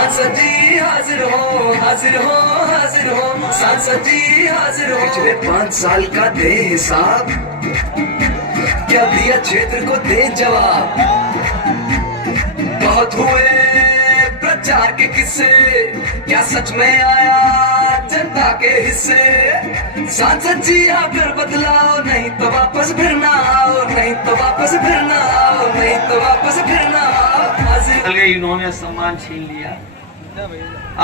सांसद जी हाजिर हो, हाजिर हो, हाजिर हो, सांसद जी हाजिर हो। पिछले 5 साल का दे हिसाब, क्या दिया क्षेत्र को दे जवाब। बहुत हुए प्रचार के किस्से, क्या सच में आया जनता के हिस्से। सांसद जी आकर बदलाओ, नहीं तो वापस फिर ना आओ, नहीं तो वापस फिर ना आओ, नहीं तो वापस फिर ना आओ। इन्होंने सम्मान छीन लिया,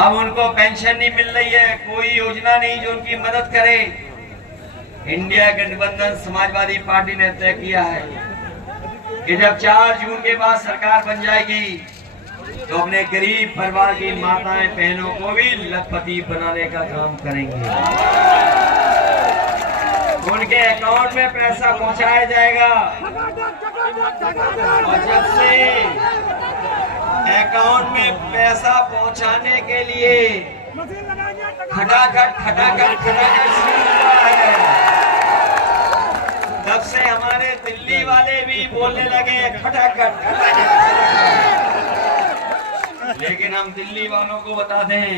अब उनको पेंशन नहीं मिल रही है, कोई योजना नहीं जो उनकी मदद करे। इंडिया गठबंधन समाजवादी पार्टी ने तय किया है कि जब 4 जून के बाद सरकार बन जाएगी तो अपने गरीब परिवार की माताएं बहनों को भी लखपति बनाने का काम करेंगे। उनके अकाउंट में पैसा पहुंचाया जाएगा और जब से अकाउंट में पैसा पहुंचाने के लिए खटाखट शुरू हुआ है, तब से हमारे दिल्ली वाले भी बोलने लगे खटाखट। लेकिन हम दिल्ली वालों को बता दें,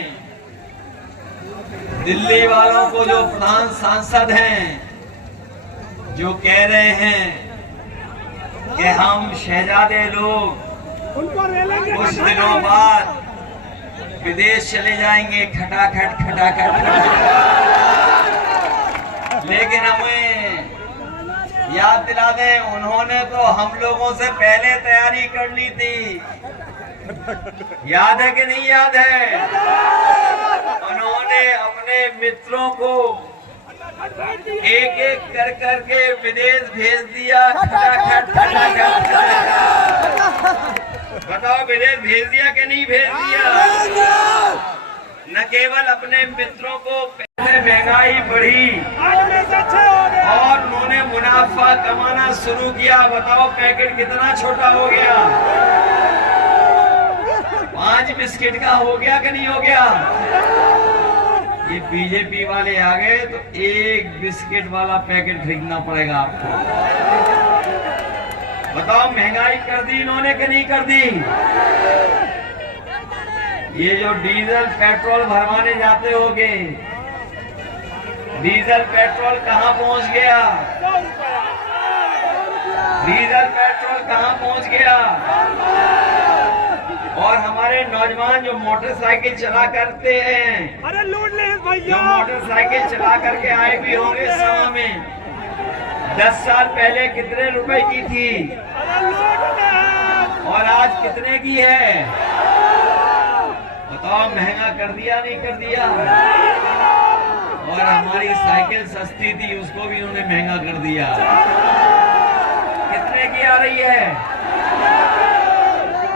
दिल्ली वालों को जो प्रधान सांसद हैं जो कह रहे हैं कि हम शहजादे लोग कुछ दिनों बाद विदेश चले जाएंगे, खटाखट खटाखट। लेकिन हमें याद दिला दें, उन्होंने तो हम लोगों से पहले तैयारी कर ली थी। याद है कि नहीं याद है? उन्होंने अपने मित्रों को एक एक कर करके विदेश भेज दिया। बताओ, विदेश भेज दिया कि नहीं भेज दिया? न केवल अपने मित्रों को, महंगाई बढ़ी और उन्होंने मुनाफा कमाना शुरू किया। बताओ, पैकेट कितना छोटा हो गया? 5 बिस्किट का हो गया कि नहीं हो गया? ये बीजेपी वाले आ गए तो 1 बिस्किट वाला पैकेट खरीदना पड़ेगा आपको। बताओ, महंगाई कर दी इन्होंने कि नहीं कर दी? ये जो डीजल पेट्रोल भरवाने जाते होगे, डीजल पेट्रोल कहां पहुंच गया? डीजल पेट्रोल कहां पहुंच गया? और हमारे नौजवान जो मोटरसाइकिल चला करते हैं, अरे लूट ले भैया, जो मोटरसाइकिल चला करके आए भी होंगे सभा में, 10 साल पहले कितने रुपए की थी और आज कितने की है? बताओ, महंगा कर दिया नहीं कर दिया? और हमारी साइकिल सस्ती थी, उसको भी उन्होंने महंगा कर दिया। कितने की आ रही है?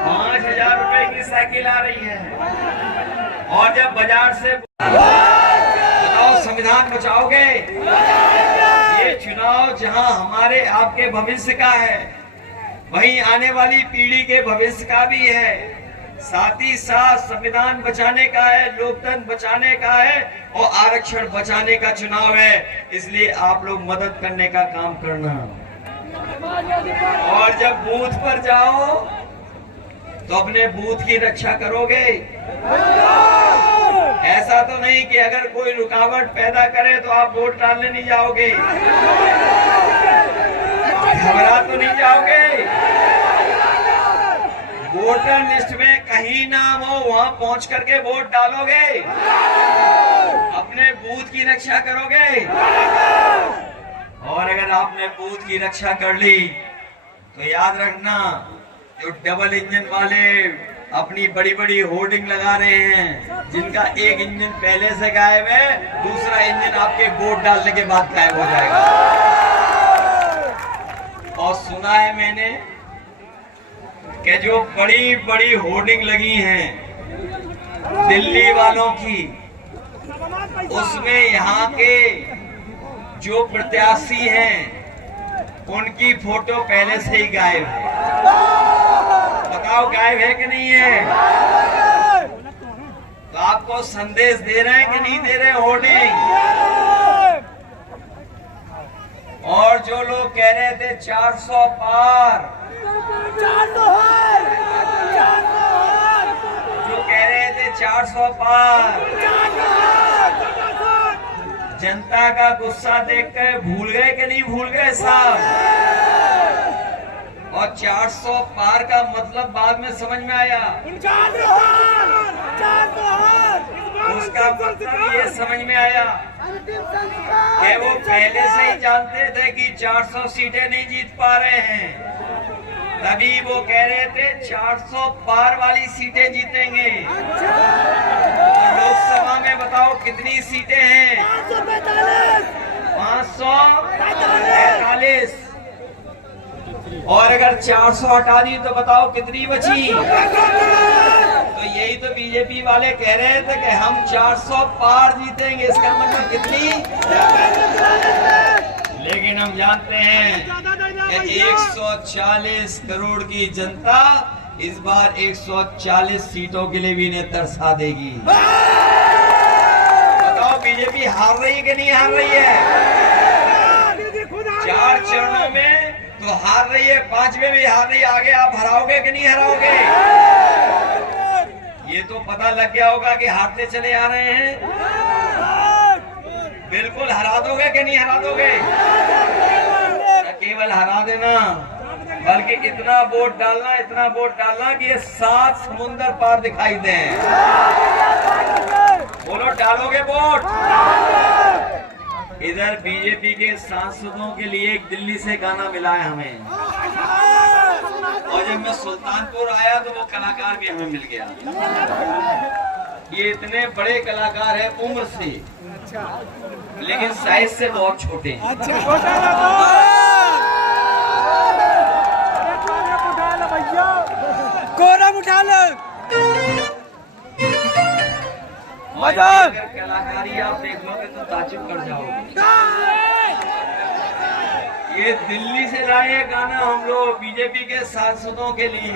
5000 रुपए की साइकिल आ रही है। और जब बाजार से बताओ, संविधान बचाओगे? ये चुनाव जहां हमारे आपके भविष्य का है, वहीं आने वाली पीढ़ी के भविष्य का भी है। साथ ही साथ संविधान बचाने का है, लोकतंत्र बचाने का है और आरक्षण बचाने का चुनाव है। इसलिए आप लोग मदद करने का काम करना। और जब बूथ पर जाओ तो अपने बूथ की रक्षा करोगे। ऐसा तो नहीं कि अगर कोई रुकावट पैदा करे तो आप वोट डालने नहीं जाओगे, घबरा तो नहीं जाओगे। वोटर लिस्ट में कहीं नाम हो वहां पहुंच करके वोट डालोगे, अपने बूथ की रक्षा करोगे। और अगर आपने बूथ की रक्षा कर ली तो याद रखना, जो डबल इंजन वाले अपनी बड़ी बड़ी होर्डिंग लगा रहे हैं, जिनका एक इंजन पहले से गायब है, दूसरा इंजन आपके वोट डालने के बाद गायब हो जाएगा। और सुना है मैंने कि जो बड़ी बड़ी होर्डिंग लगी हैं दिल्ली वालों की, उसमें यहाँ के जो प्रत्याशी हैं उनकी फोटो पहले से ही गायब है। बताओ, गायब है कि नहीं है? तो आपको संदेश दे रहे हैं कि नहीं दे रहे होर्डिंग? और जो लोग कह रहे थे 400 पार, जो कह रहे थे 400 पार। जनता का गुस्सा देखकर भूल गए कि नहीं भूल गए साहब? और 400 पार का मतलब बाद में समझ में आया। उसका मतलब ये समझ में आया कि वो पहले से ही जानते थे कि 400 सीटें नहीं जीत पा रहे हैं, तभी वो कह रहे थे 400 पार वाली सीटें जीतेंगे। तो लोकसभा में बताओ कितनी सीटें हैं? 545। और अगर 400 हटा दी तो बताओ कितनी बची? तो यही तो बीजेपी वाले कह रहे थे कि हम 400 पार जीतेंगे, इसका मतलब कितनी? लेकिन हम जानते हैं कि 140 करोड़ की जनता इस बार 140 सीटों के लिए भी इन्हें तरसा देगी। बताओ बीजेपी हार रही है कि नहीं हार रही है? 4 चरणों में तो हार रही है, 5वें भी हार रही है। आगे आप हराओगे कि नहीं हराओगे? ये तो पता लग गया होगा कि हारते चले आ रहे हैं। बिल्कुल हरा दोगे कि नहीं हरा दोगे? न केवल हरा देना, बल्कि इतना वोट डालना कि ये 7 समुंदर पार दिखाई दें। बोलो डालोगे वोट? इधर बीजेपी के सांसदों के लिए एक दिल्ली से गाना मिला है हमें, और जब मैं सुल्तानपुर आया तो वो कलाकार भी हमें मिल गया। ये इतने बड़े कलाकार हैं उम्र से, लेकिन साइज से बहुत छोटे हैं। कोरम उठा लो। अगर कलाकारी आप देखोगे तो ताजुब कर जाओगे। ये दिल्ली से लाए गाना हम लोग बीजेपी के सांसदों के लिए।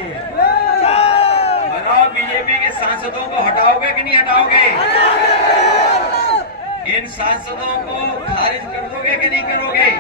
बताओ बीजेपी के सांसदों को हटाओगे कि नहीं हटाओगे? इन सांसदों को खारिज कर दोगे कि नहीं करोगे?